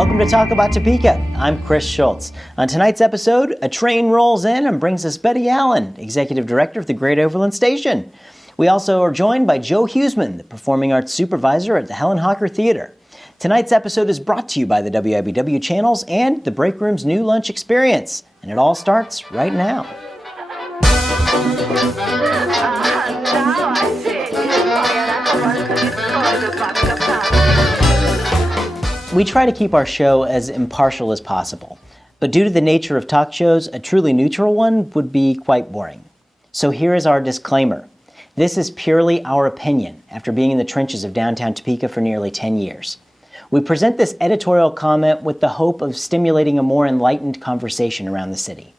Welcome to Talk About Topeka. I'm Chris Schultz. On tonight's episode, a train rolls in and brings us Bette, Executive Director of the Great Overland Station. We also are joined by Joe Huseman, the Performing Arts Supervisor at the Helen Hocker Theater. Tonight's episode is brought to you by the WIBW channels and the Break Room's new lunch experience. And it all starts right now. We try to keep our show as impartial as possible, but due to the nature of talk shows, a truly neutral one would be quite boring. So here is our disclaimer. This is purely our opinion after being in the trenches of downtown Topeka for nearly 10 years. We present this editorial comment with the hope of stimulating a more enlightened conversation around the city.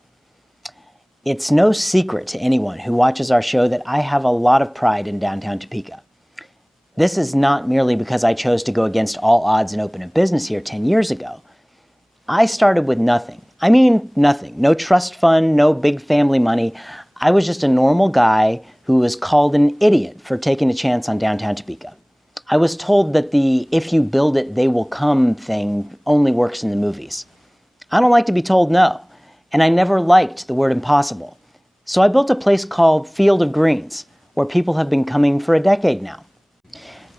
It's no secret to anyone who watches our show that I have a lot of pride in downtown Topeka. This is not merely because I chose to go against all odds and open a business here 10 years ago. I started with nothing. I mean nothing. No trust fund, no big family money. I was just a normal guy who was called an idiot for taking a chance on downtown Topeka. I was told that the "if you build it, they will come" thing only works in the movies. I don't like to be told no, and I never liked the word impossible. So I built a place called Field of Greens, where people have been coming for a decade now.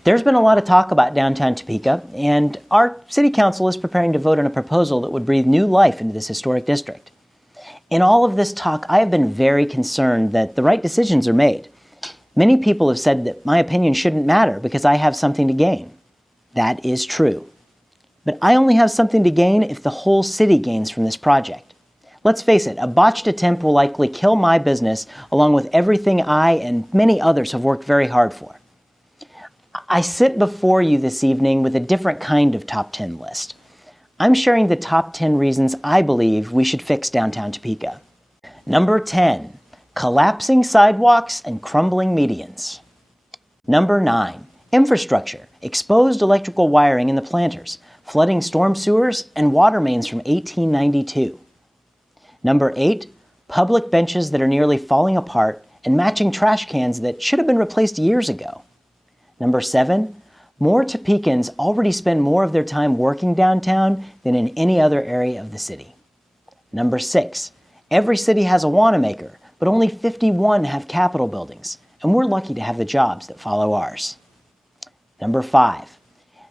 There's been a lot of talk about downtown Topeka, and our city council is preparing to vote on a proposal that would breathe new life into this historic district. In all of this talk, I have been very concerned that the right decisions are made. Many people have said that my opinion shouldn't matter because I have something to gain. That is true. But I only have something to gain if the whole city gains from this project. Let's face it, a botched attempt will likely kill my business along with everything I and many others have worked very hard for. I sit before you this evening with a different kind of top 10 list. I'm sharing the top 10 reasons I believe we should fix downtown Topeka. Number 10, collapsing sidewalks and crumbling medians. Number 9, infrastructure, exposed electrical wiring in the planters, flooding storm sewers, and water mains from 1892. Number 8, public benches that are nearly falling apart and matching trash cans that should have been replaced years ago. Number 7, more Topekans already spend more of their time working downtown than in any other area of the city. Number 6, every city has a Wanamaker, but only 51 have Capitol buildings, and we're lucky to have the jobs that follow ours. Number 5,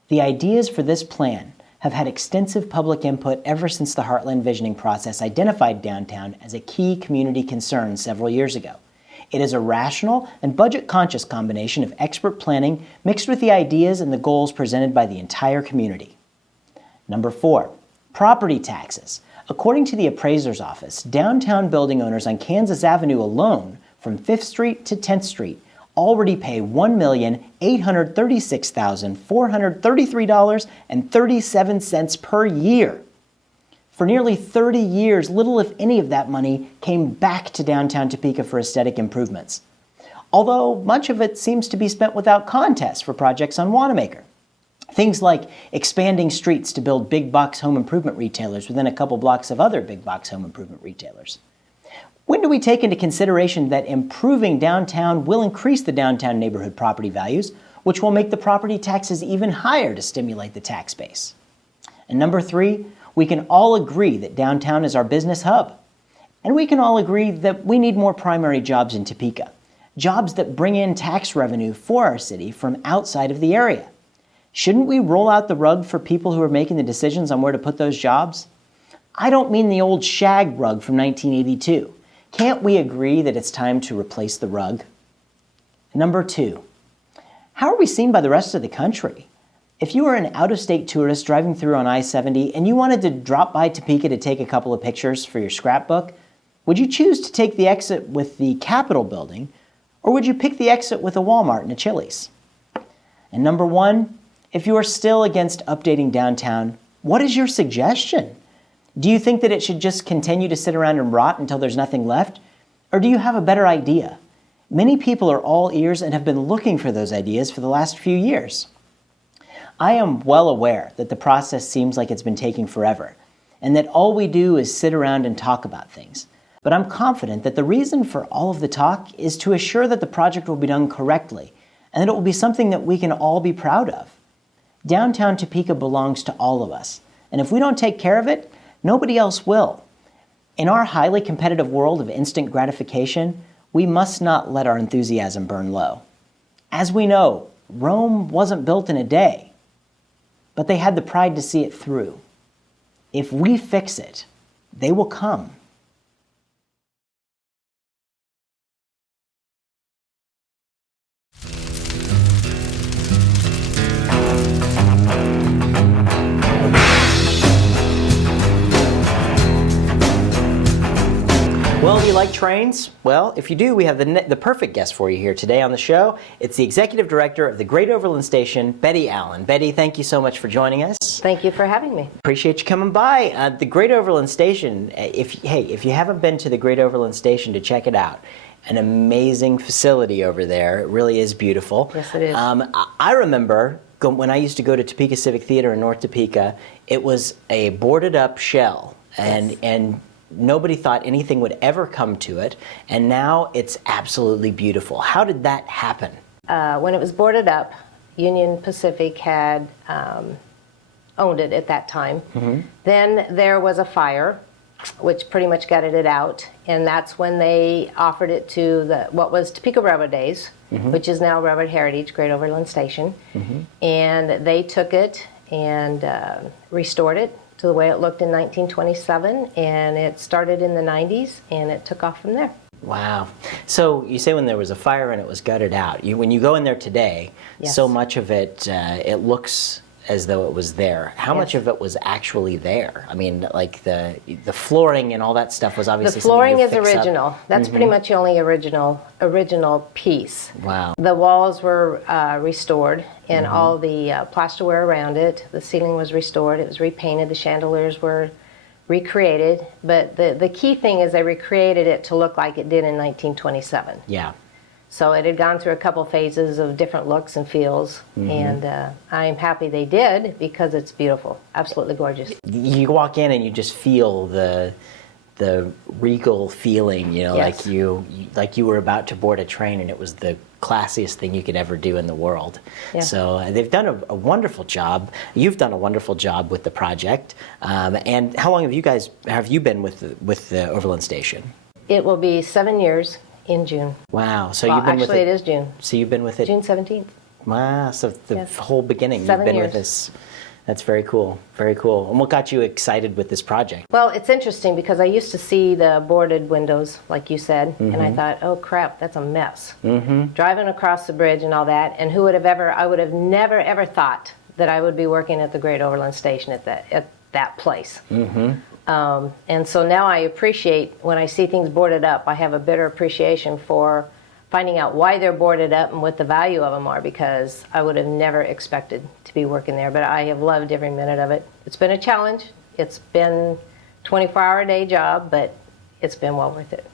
the ideas for this plan have had extensive public input ever since the Heartland Visioning process identified downtown as a key community concern several years ago. It is a rational and budget-conscious combination of expert planning mixed with the ideas and the goals presented by the entire community. Number 4, property taxes. According to the appraiser's office, downtown building owners on Kansas Avenue alone, from 5th Street to 10th Street, already pay $1,836,433.37 per year. For nearly 30 years, little if any of that money came back to downtown Topeka for aesthetic improvements. Although much of it seems to be spent without contest for projects on Wanamaker. Things like expanding streets to build big box home improvement retailers within a couple blocks of other big box home improvement retailers. When do we take into consideration that improving downtown will increase the downtown neighborhood property values, which will make the property taxes even higher to stimulate the tax base? And number 3, we can all agree that downtown is our business hub. And we can all agree that we need more primary jobs in Topeka, jobs that bring in tax revenue for our city from outside of the area. Shouldn't we roll out the rug for people who are making the decisions on where to put those jobs? I don't mean the old shag rug from 1982. Can't we agree that it's time to replace the rug? Number 2, how are we seen by the rest of the country? If you were an out-of-state tourist driving through on I-70 and you wanted to drop by Topeka to take a couple of pictures for your scrapbook, would you choose to take the exit with the Capitol building, or would you pick the exit with a Walmart and a Chili's? And number 1, if you are still against updating downtown, what is your suggestion? Do you think that it should just continue to sit around and rot until there's nothing left? Or do you have a better idea? Many people are all ears and have been looking for those ideas for the last few years. I am well aware that the process seems like it's been taking forever, and that all we do is sit around and talk about things. But I'm confident that the reason for all of the talk is to assure that the project will be done correctly, and that it will be something that we can all be proud of. Downtown Topeka belongs to all of us, And if we don't take care of it, nobody else will. In our highly competitive world of instant gratification, we must not let our enthusiasm burn low. As we know, Rome wasn't built in a day, but they had the pride to see it through. If we fix it, they will come. Well, do you like trains? Well, if you do, we have the perfect guest for you here today on the show. It's the Executive Director of the Great Overland Station, Bette Allen. Bette, thank you so much for joining us. Thank you for having me. Appreciate you coming by. The Great Overland Station, if you haven't been to the Great Overland Station to check it out, an amazing facility over there. It really is beautiful. Yes, it is. I remember when I used to go to Topeka Civic Theater in North Topeka, it was a boarded up shell. And nobody thought anything would ever come to it, and now it's absolutely beautiful. How did that happen? When it was boarded up, Union Pacific had owned it at that time. Mm-hmm. Then there was a fire, which pretty much gutted it out, and that's when they offered it to what was Topeka Railroad Days, mm-hmm. which is now Railroad Heritage, Great Overland Station, mm-hmm. and they took it and restored it to the way it looked in 1927, and it started in the 90s, and it took off from there. Wow. So you say when there was a fire and it was gutted out. When you go in there today, yes. So much of it, it looks as though it was there. How yes. much of it was actually there? I mean, like the flooring and all that stuff was obviously the flooring something you is fix original. Up. That's mm-hmm. pretty much the only original piece. Wow. The walls were restored, and mm-hmm. all the plasterware around it. The ceiling was restored. It was repainted. The chandeliers were recreated. But the key thing is they recreated it to look like it did in 1927. Yeah. So it had gone through a couple phases of different looks and feels, mm-hmm. and I'm happy they did because it's beautiful, absolutely gorgeous. You walk in and you just feel the regal feeling, you know, yes. like you were about to board a train, and it was the classiest thing you could ever do in the world. Yeah. So they've done a wonderful job. You've done a wonderful job with the project. And how long have you been with the Overland Station? It will be 7 years. In June. Wow. So well, you've been with it. Actually, it is June. So you've been with it. June 17th. Wow. So the yes. whole beginning, 7 you've been years. with us. That's very cool. Very cool. And what got you excited with this project? Well, it's interesting because I used to see the boarded windows, like you said, mm-hmm. and I thought, oh crap, that's a mess. Mm-hmm. Driving across the bridge and all that, and I would have never ever thought that I would be working at the Great Overland Station at that place. Mm-hmm. And so now I appreciate when I see things boarded up. I have a better appreciation for finding out why they're boarded up and what the value of them are, because I would have never expected to be working there, but I have loved every minute of it. It's been a challenge. It's been a 24-hour-a-day job, but it's been well worth it.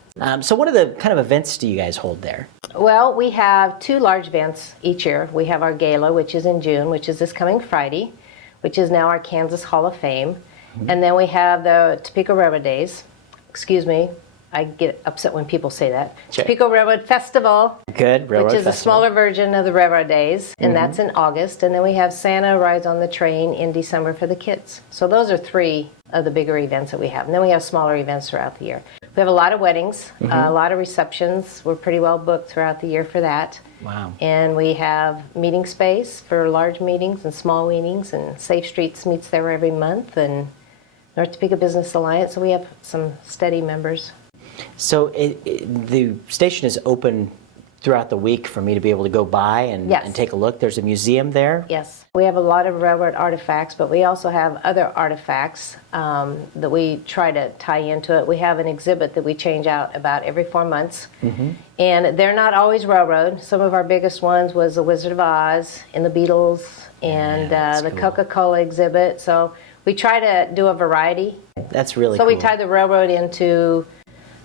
So what are the kind of events do you guys hold there? Well, we have 2 large events each year. We have our gala, which is in June, which is this coming Friday, which is now our Kansas Hall of Fame. Mm-hmm. And then we have the Topeka Railroad Days. Excuse me, I get upset when people say that. Sure. Topeka Railroad Festival. Good, Railroad which is Festival. A smaller version of the Railroad Days, and mm-hmm. that's in August. And then we have Santa Rides on the Train in December for the kids. So those are 3 of the bigger events that we have. And then we have smaller events throughout the year. We have a lot of weddings, mm-hmm. A lot of receptions. We're pretty well booked throughout the year for that. Wow. And we have meeting space for large meetings and small meetings, and Safe Streets meets there every month, and North Topeka Business Alliance, so we have some steady members. So the station is open throughout the week for me to be able to go by and, yes. and take a look. There's a museum there? Yes. We have a lot of railroad artifacts, but we also have other artifacts that we try to tie into it. We have an exhibit that we change out about every 4 months, mm-hmm. and they're not always railroad. Some of our biggest ones was the Wizard of Oz and the Beatles and the cool. Coca-Cola exhibit. So we try to do a variety. That's really cool. So we tie the railroad into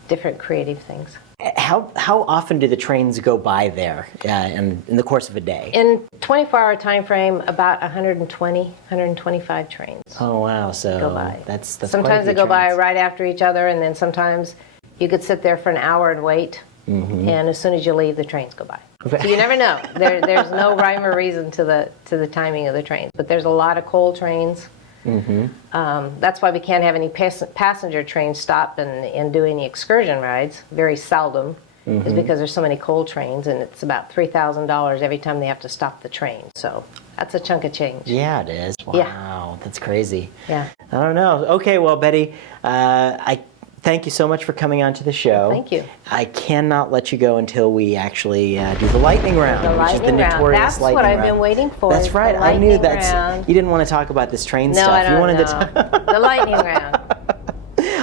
different creative things. How often do the trains go by there in the course of a day? In 24-hour time frame, about 125 trains. Oh wow! So go by. That's sometimes they go by right after each other, and then sometimes you could sit there for an hour and wait, mm-hmm. and as soon as you leave, the trains go by. So you never know. There's no rhyme or reason to the timing of the trains, but there's a lot of coal trains. That's why we can't have any passenger trains stop and do any excursion rides. Very seldom, is because there's so many coal trains, and it's about $3,000 every time they have to stop the train. So that's a chunk of change. Yeah, it is. Wow, Yeah. that's crazy. Yeah. I don't know. Okay, well, Betty, I thank you so much for coming on to the show. Thank you. I cannot let you go until we actually do the lightning round, The which is the lightning round. notorious That's lightning what I've round. been waiting for. That's is right. the I knew lightning that's. round. You didn't want to talk about this train No, stuff. I don't You wanted know. The lightning round.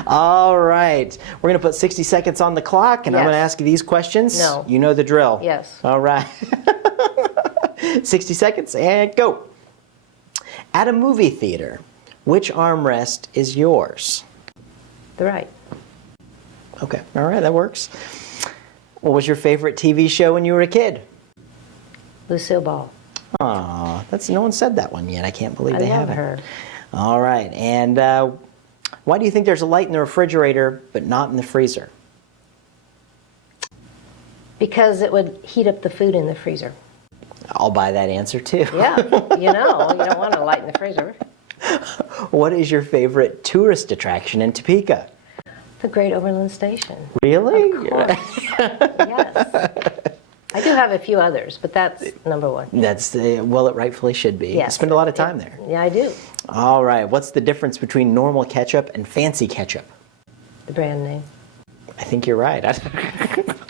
All right. We're going to put 60 seconds on the clock, and I'm Yes. going to ask you these questions. No. You know the drill. Yes. All right. 60 seconds, and go. At a movie theater, which armrest is yours? The right. Okay. All right, that works. What was your favorite TV show when you were a kid? Lucille Ball. Aw, no one said that one yet. I can't believe I they love haven't. her. All right. And why do you think there's a light in the refrigerator but not in the freezer? Because it would heat up the food in the freezer. I'll buy that answer too. Yeah, you don't want a light in the freezer. What is your favorite tourist attraction in Topeka? The Great Overland Station. Really? Of course. Yes. I do have a few others, but that's number one. That's well, it rightfully should be. Yes. You spend a lot of time there. Yeah, I do. All right. What's the difference between normal ketchup and fancy ketchup? The brand name. I think you're right.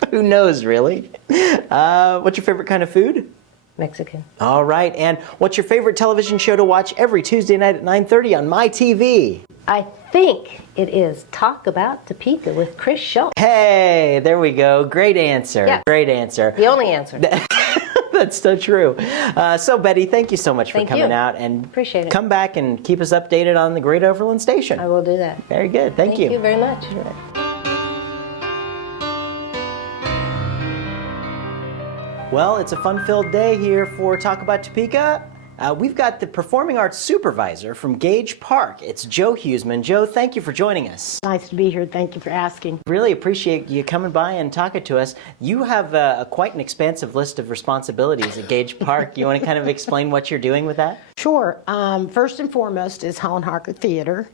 Who knows, really? What's your favorite kind of food? Mexican. All right. And what's your favorite television show to watch every Tuesday night at 9:30 on my TV? I think it is Talk About Topeka with Chris Schultz. Hey, there we go. Great answer. Yeah. Great answer. The only answer. That's so true. So, Betty, thank you so much for Thank coming you. out. And Appreciate it. come back and keep us updated on the Great Overland Station. I will do that. Very good. Thank you. Thank you very much. Well, it's a fun-filled day here for Talk About Topeka. We've got the Performing Arts Supervisor from Gage Park. It's Joe Huseman. Joe, thank you for joining us. Nice to be here. Thank you for asking. Really appreciate you coming by and talking to us. You have quite an expansive list of responsibilities at Gage Park. You want to kind of explain what you're doing with that? Sure. First and foremost is Helen Hocker Theater.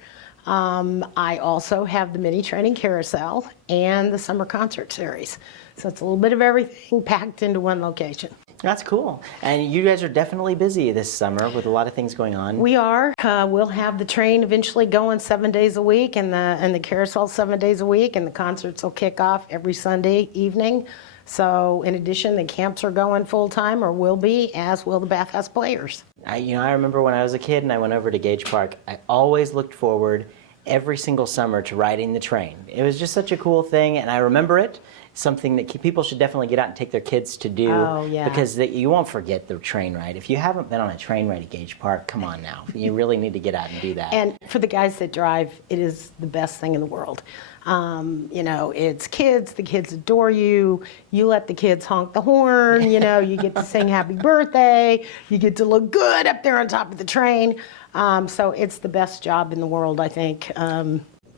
I also have the mini training carousel and the summer concert series. So it's a little bit of everything packed into one location. That's cool. And you guys are definitely busy this summer with a lot of things going on. We are. We'll have the train eventually going 7 days a week, and the carousel 7 days a week, and the concerts will kick off every Sunday evening. So in addition, the camps are going full time, or will be, as will the Bathhouse Players. I remember when I was a kid and I went over to Gage Park, I always looked forward every single summer to riding the train. It was just such a cool thing, and I remember it. Something that people should definitely get out and take their kids to do. Oh, yeah. Because you won't forget the train ride. If you haven't been on a train ride at Gage Park, come on now. You really need to get out and do that. And for the guys that drive, it is the best thing in the world. It's kids, the kids adore you. You let the kids honk the horn, you get to sing happy birthday. You get to look good up there on top of the train. So it's the best job in the world, I think.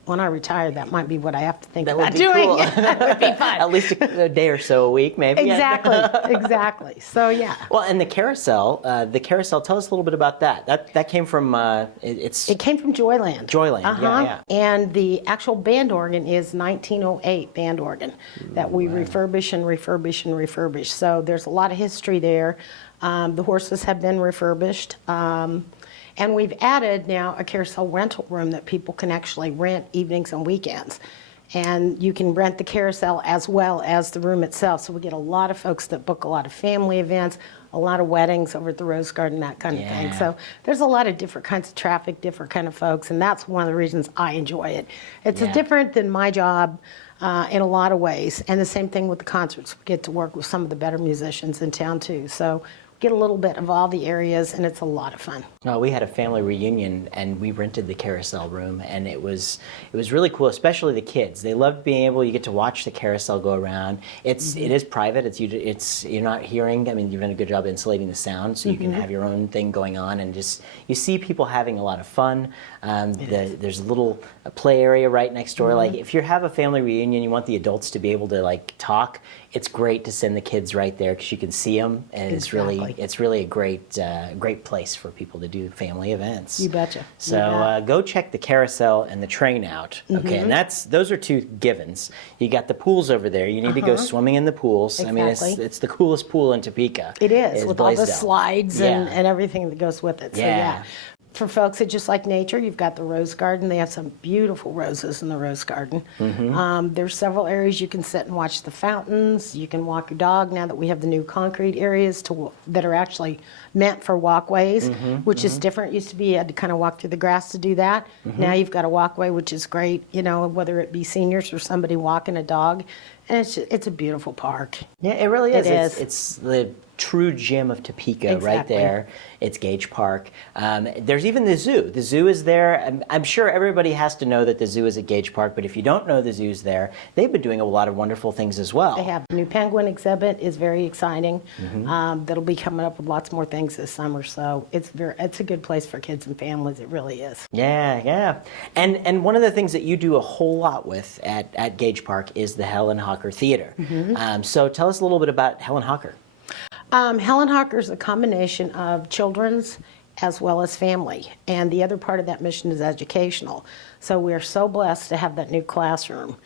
When I retire, that might be what I have to think That about would be doing. cool. That would be fun. At least a day or so a week, maybe. Exactly. So, yeah. Well, and the carousel, tell us a little bit about that. That came from, It came from Joyland. Joyland, yeah. And the actual band organ is 1908 band organ that we refurbish and refurbish and refurbish. So there's a lot of history there. The horses have been refurbished. And we've added now a carousel rental room that people can actually rent evenings and weekends. And you can rent the carousel as well as the room itself. So we get a lot of folks that book a lot of family events, a lot of weddings over at the Rose Garden, that kind of thing. So there's a lot of different kinds of traffic, different kind of folks, and that's one of the reasons I enjoy it. It's different than my job in a lot of ways. And the same thing with the concerts. We get to work with some of the better musicians in town too. So get a little bit of all the areas, and it's a lot of fun. We had a family reunion, and we rented the carousel room, and it was really cool, especially the kids. They loved being able, you get to watch the carousel go around. It is private. You're not hearing. I mean, you've done a good job insulating the sound, so you can have your own thing going on, and just you see people having a lot of fun. There's a little play area right next door. Like if you have a family reunion, you want the adults to be able to talk. it's great to send the kids right there because you can see them, and Exactly. it's really a great place for people to do family events. You betcha. So go check the carousel and the train out. Okay, and those are two givens. You got the pools over there. You need to go swimming in the pools. I mean, Exactly. it's the coolest pool in Topeka. It is, with all the Blaisdell. slides and everything that goes with it. So, Yeah. For folks that just like nature, you've got the rose garden. They have some beautiful roses in the rose garden. There's several areas you can sit and watch the fountains. You can walk your dog now that we have the new concrete areas that are actually meant for walkways, which is different. It used to be you had to kind of walk through the grass to do that. Now you've got a walkway, which is great, whether it be seniors or somebody walking a dog. And it's a beautiful park. Yeah, it really is. It is. It's the true gem of Topeka right Exactly. there. It's Gage Park. There's even the zoo. The zoo is there. I'm sure everybody has to know that the zoo is at Gage Park, but if you don't know the zoo's there, they've been doing a lot of wonderful things as well. They have the new penguin exhibit is very exciting. That'll be coming up with lots more things this summer. So it's a good place for kids and families. It really is. Yeah. And one of the things that you do a whole lot with at Gage Park is the Helen Hocker Theater. So tell us a little bit about Helen Hocker. Helen Hocker is a combination of children's as well as family. And the other part of that mission is educational. So we're so blessed to have that new classroom.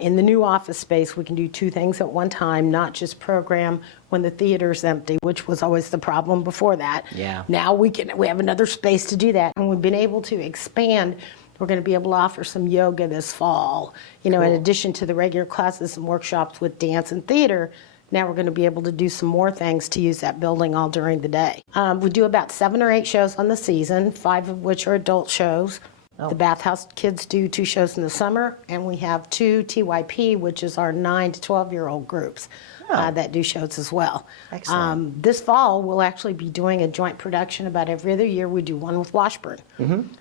In the new office space, we can do two things at one time, not just program when the theater's empty, which was always the problem before that. Yeah. Now we have another space to do that. And we've been able to expand. We're going to be able to offer some yoga this fall. In addition to the regular classes and workshops with dance and theater, now we're going to be able to do some more things to use that building all during the day. We do about 7 or 8 shows on the season, 5 of which are adult shows. The Bathhouse kids do 2 shows in the summer, and we have 2 TYP, which is our 9 to 12-year-old groups that do shows as well. Excellent. This fall, we'll actually be doing a joint production about every other year. We do one with Washburn.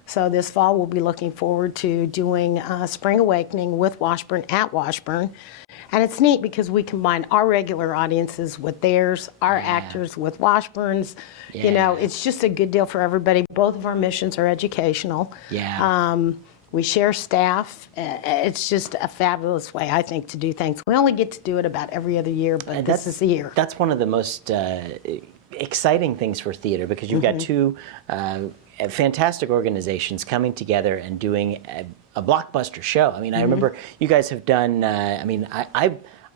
So this fall, we'll be looking forward to doing Spring Awakening with Washburn at Washburn. And it's neat because we combine our regular audiences with theirs, our actors with Washburn's. It's just a good deal for everybody. Both of our missions are educational. We share staff. It's just a fabulous way, I think, to do things. We only get to do it about every other year, but this is the year. That's one of the most exciting things for theater because you've got 2 fantastic organizations coming together and doing a blockbuster show. I mean, I remember you guys have done. I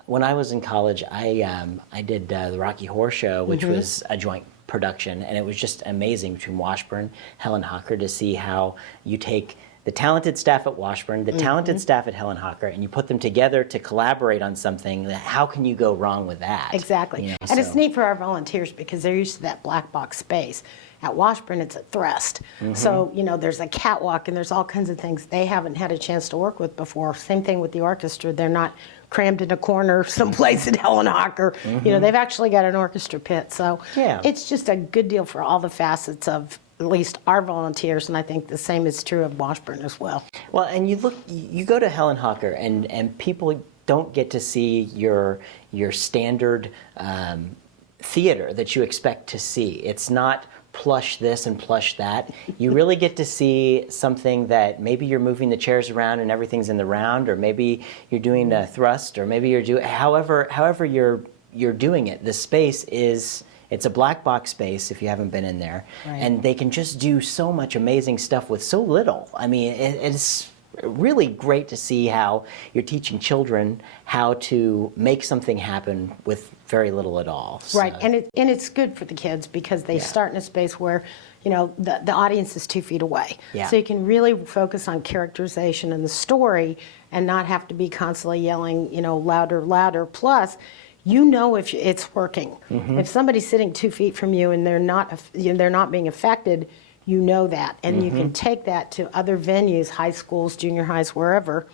when I was in college, I did the Rocky Horror Show, which was a joint production, and it was just amazing between Washburn, Helen Hocker, to see how you take the talented staff at Washburn, the talented staff at Helen Hocker, and you put them together to collaborate on something. How can you go wrong with that? Exactly. And it's neat for our volunteers because they're used to that black box space. At Washburn, it's a thrust. So, there's a catwalk and there's all kinds of things they haven't had a chance to work with before. Same thing with the orchestra. They're not crammed in a corner someplace at Helen Hocker. They've actually got an orchestra pit. So it's just a good deal for all the facets of at least our volunteers, and I think the same is true of Washburn as well. Well, and you go to Helen Hocker, and people don't get to see your standard theater that you expect to see. It's not plush this and plush that. You really get to see something that maybe you're moving the chairs around and everything's in the round, or maybe you're doing a thrust, or maybe you're doing however you're doing it. The space it's a black box space if you haven't been in there, and they can just do so much amazing stuff with so little. I mean, it's really great to see how you're teaching children how to make something happen with very little at all. So. Right, and it's good for the kids because they start in a space where, the audience is 2 feet away. So you can really focus on characterization and the story and not have to be constantly yelling, louder. Plus, if it's working. If somebody's sitting 2 feet from you and they're not being affected, you know that, and you can take that to other venues, high schools, junior highs, wherever,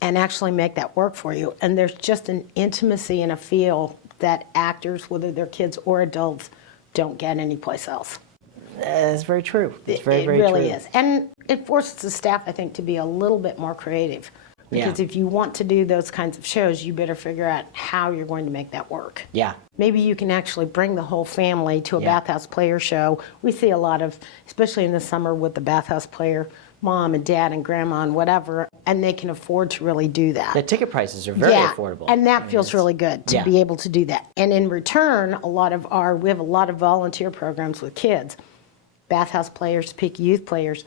and actually make that work for you. And there's just an intimacy and a feel that actors, whether they're kids or adults, don't get anyplace else. That's very true. It's very, it very really true. is, and it forces the staff, I think, to be a little bit more creative. Because if you want to do those kinds of shows, you better figure out how you're going to make that work. Maybe you can actually bring the whole family to a Bathhouse Player show. We see a lot of, especially in the summer with the Bathhouse Player, mom and dad and grandma and whatever, and they can afford to really do that. The ticket prices are very affordable. And that feels really good to be able to do that. And in return, we have a lot of volunteer programs with kids, bathhouse players, Topeka youth players.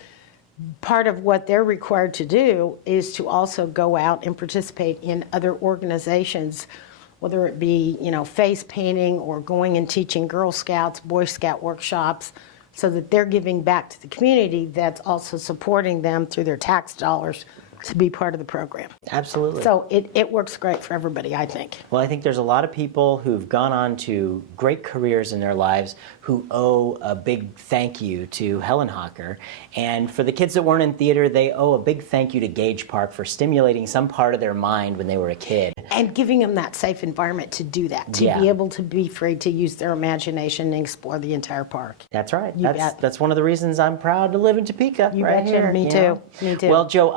Part of what they're required to do is to also go out and participate in other organizations, whether it be, face painting or going and teaching Girl Scouts, Boy Scout workshops, so that they're giving back to the community that's also supporting them through their tax dollars to be part of the program. Absolutely. So it works great for everybody, I think. Well, I think there's a lot of people who've gone on to great careers in their lives who owe a big thank you to Helen Hocker. And for the kids that weren't in theater, they owe a big thank you to Gage Park for stimulating some part of their mind when they were a kid. And giving them that safe environment to do that, to be able to be free to use their imagination and explore the entire park. That's right. You bet. That's one of the reasons I'm proud to live in Topeka. You right betcha. here. Me too. Me too. Well, Joe,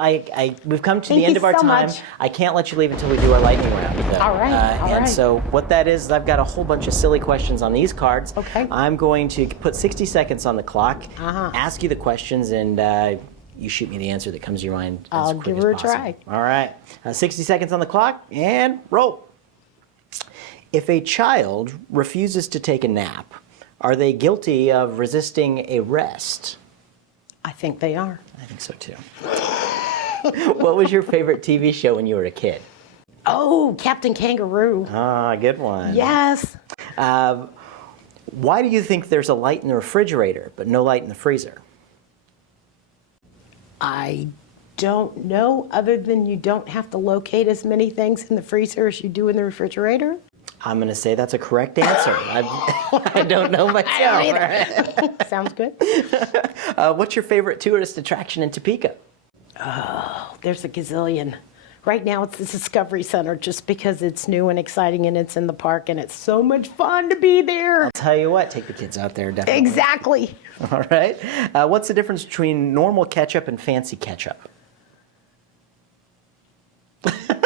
we've come to Thank the end you of our so time. much. I can't let you leave until we do our lightning round. Though. All right. And so what that is I've got a whole bunch of silly questions on these cards. Okay. I'm going to put 60 seconds on the clock, Uh-huh. ask you the questions, and you shoot me the answer that comes to your mind as I'll quick give as her a possible. try. All right. 60 seconds on the clock, and roll. If a child refuses to take a nap, are they guilty of resisting arrest? I think they are. I think so too. What was your favorite TV show when you were a kid? Oh, Captain Kangaroo. Ah, good one. Yes. Why do you think there's a light in the refrigerator but no light in the freezer? I don't know, other than you don't have to locate as many things in the freezer as you do in the refrigerator. I'm going to say that's a correct answer. I don't know myself. Sounds good. What's your favorite tourist attraction in Topeka? There's a gazillion. Right now it's the Discovery Center just because it's new and exciting and it's in the park and it's so much fun to be there. I'll tell you what, take the kids out there, definitely. Exactly. All right. What's the difference between normal ketchup and fancy ketchup?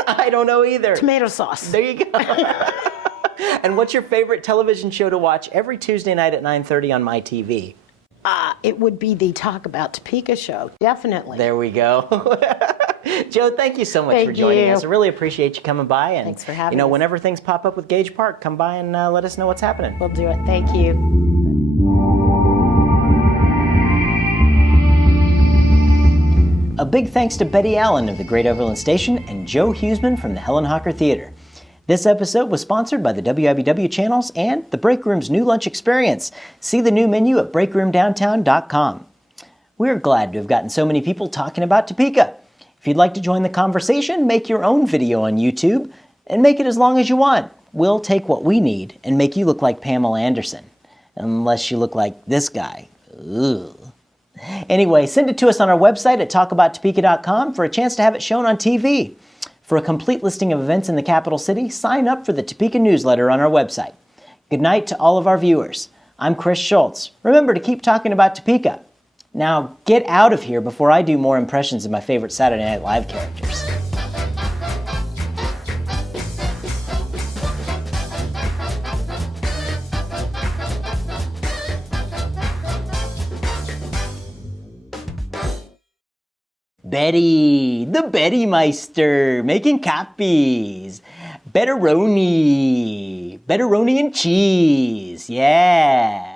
I don't know either. Tomato sauce. There you go. And what's your favorite television show to watch every Tuesday night at 9:30 on my TV? It would be the Talk About Topeka show, definitely. There we go. Joe, thank you so much for Thank joining you. us. I really appreciate you coming by. And, Thanks for having us. whenever things pop up with Gage Park, come by and let us know what's happening. We'll do it. Thank you. A big thanks to Betty Allen of the Great Overland Station and Joe Huseman from the Helen Hocker Theater. This episode was sponsored by the WIBW channels and the Break Room's new lunch experience. See the new menu at breakroomdowntown.com. We're glad to have gotten so many people talking about Topeka. If you'd like to join the conversation, make your own video on YouTube and make it as long as you want. We'll take what we need and make you look like Pamela Anderson. Unless you look like this guy. Ugh. Anyway, send it to us on our website at talkabouttopeka.com for a chance to have it shown on TV. For a complete listing of events in the capital city, sign up for the Topeka newsletter on our website. Good night to all of our viewers. I'm Chris Schultz. Remember to keep talking about Topeka. Now, get out of here before I do more impressions of my favorite Saturday Night Live characters. Betty, the Betty Meister, making copies. Betteroni and cheese, yeah.